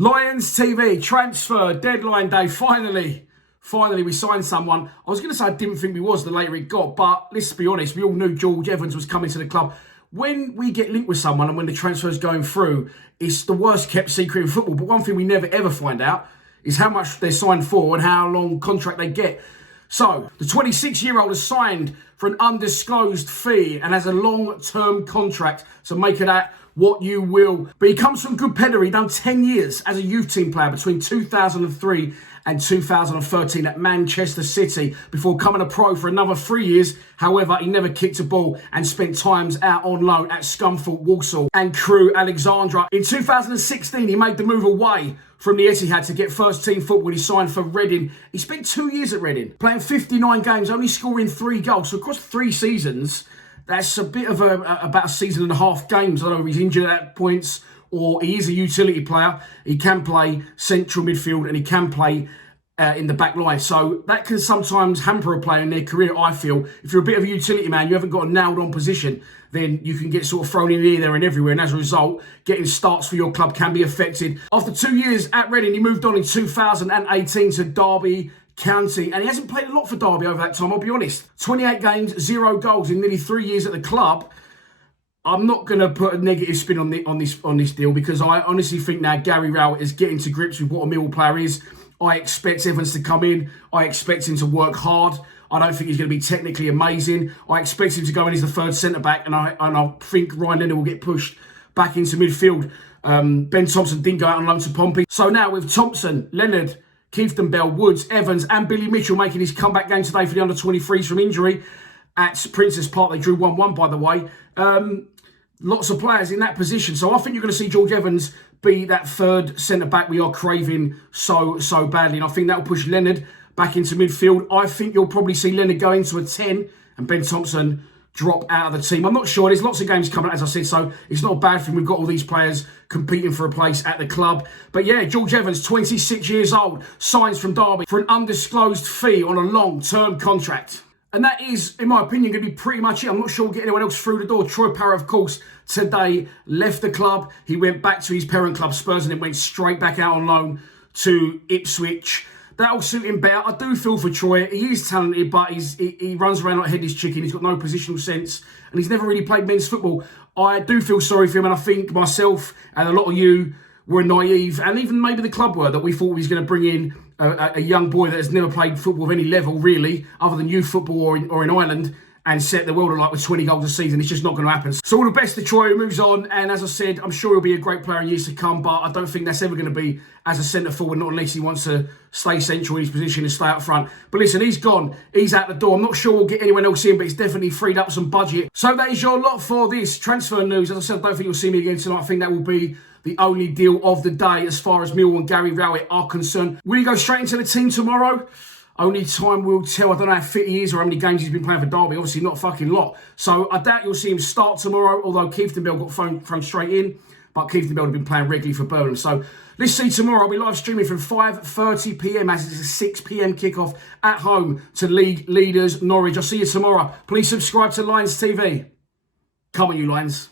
Lions TV, transfer, deadline day, finally we signed someone. I was going to say I didn't think we was the later it got, but let's be honest, we all knew George Evans was coming to the club. When we get linked with someone and when the transfer's going through, it's the worst kept secret in football. But one thing we never ever find out is how much they're signed for and how long contract they get. So, the 26-year-old has signed for an undisclosed fee and has a long-term contract, so make of that what you will. But he comes from good pedigree. He done 10 years as a youth team player between 2003 and 2013 at Manchester City before coming a pro for another 3 years. However, he never kicked a ball and spent times out on loan at Scunthorpe, Walsall and Crewe Alexandra. In 2016, he made the move away from the Etihad to get first team football. He signed for Reading. He spent 2 years at Reading, playing 59 games, only scoring 3 goals. So across 3 seasons, that's a bit of about a season and a half games. I don't know if he's injured at points or he is a utility player. He can play central midfield and he can play in the back line. So that can sometimes hamper a player in their career, I feel. If you're a bit of a utility man, you haven't got a nailed on position, then you can get sort of thrown in here, there and everywhere. And as a result, getting starts for your club can be affected. After 2 years at Reading, he moved on in 2018 to Derby County. And he hasn't played a lot for Derby over that time, I'll be honest. 28 games, 0 goals in nearly 3 years at the club. I'm not going to put a negative spin on this deal because I honestly think now Gary Rowett is getting to grips with what a Millwall player is. I expect Evans to come in. I expect him to work hard. I don't think he's going to be technically amazing. I expect him to go in as the third centre-back, and I think Ryan Leonard will get pushed back into midfield. Ben Thompson didn't go out on loan to Pompey. So now with Thompson, Leonard, Keithton Bell, Woods, Evans and Billy Mitchell making his comeback game today for the under-23s from injury at Princess Park. They drew 1-1, by the way. Lots of players in that position. So I think you're going to see George Evans be that third centre-back we are craving so badly. And I think that will push Leonard back into midfield. I think you'll probably see Leonard go into a 10 and Ben Thompson drop out of the team. I'm not sure. There's lots of games coming up, as I said, so it's not a bad thing. We've got all these players competing for a place at the club. But yeah, George Evans, 26 years old, signs from Derby for an undisclosed fee on a long-term contract. And that is, in my opinion, going to be pretty much it. I'm not sure we'll get anyone else through the door. Troy Parrott, of course, today left the club. He went back to his parent club, Spurs, and then went straight back out on loan to Ipswich. That'll suit him better. I do feel for Troy. He is talented, but he runs around like headless chicken. He's got no positional sense, and he's never really played men's football. I do feel sorry for him, and I think myself and a lot of you were naive, and even maybe the club were, that we thought he was going to bring in a young boy that has never played football of any level, really, other than youth football or in Ireland, and set the world alight with 20 goals a season. It's just not going to happen. So all the best to Troy, who moves on. And as I said, I'm sure he'll be a great player in years to come, but I don't think that's ever going to be as a centre forward, not unless he wants to stay central in his position and stay up front. But listen, he's gone. He's out the door. I'm not sure we'll get anyone else in, but it's definitely freed up some budget. So that is your lot for this transfer news. As I said, I don't think you'll see me again tonight. I think that will be the only deal of the day as far as Millwall and Gary Rowett are concerned. Will he go straight into the team tomorrow? Only time will tell. I don't know how fit he is or how many games he's been playing for Derby. Obviously not a fucking lot. So I doubt you'll see him start tomorrow, although Keithton Bell got thrown straight in. But Keithton Bell has been playing regularly for Birmingham. So let's see tomorrow. I'll be live streaming from 5:30 p.m. as it's a 6 p.m. kickoff at home to league leaders Norwich. I'll see you tomorrow. Please subscribe to Lions TV. Come on, you Lions.